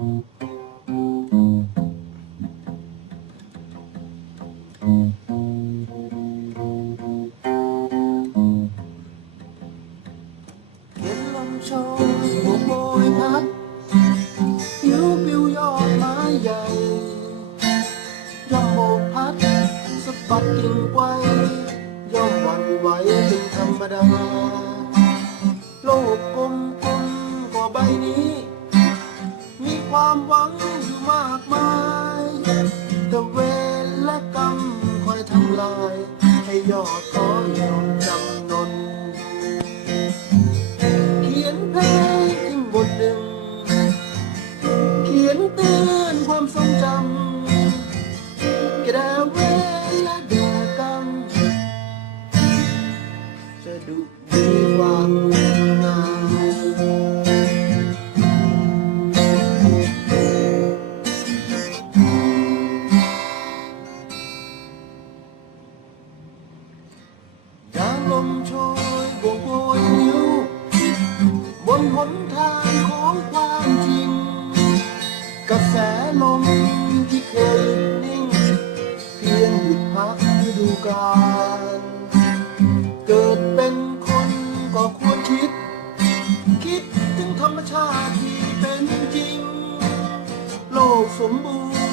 เห็นลมโชยโบโบพัดผิวผิวยอดไม้ใหญ่ย่อมโบพัดสะบัดกิ่งไว้ย่อมหวันไหวเป็นธรรมดา โลกกลม หวังอยู่มากมาย แต่เวรและกรรมคอยทำลาย ให้ยอดท้อยอมจำนน เขียนเพลงขึ้นบทหนึ่ง เขียนเตือนความทรงจำแก่เวรและแด่กรรมจะดุดีกว่า มลมโชยโบกโบยนิ้ว บนหนทางของความจริง กระแสลมที่เคยหยุดนิ่ง เพียงหยุดพักฤดูกาลเกิดเป็นคนก็ควรคิด คิดถึงธรรมชาติที่เป็นจริง โลกสมบูรณ์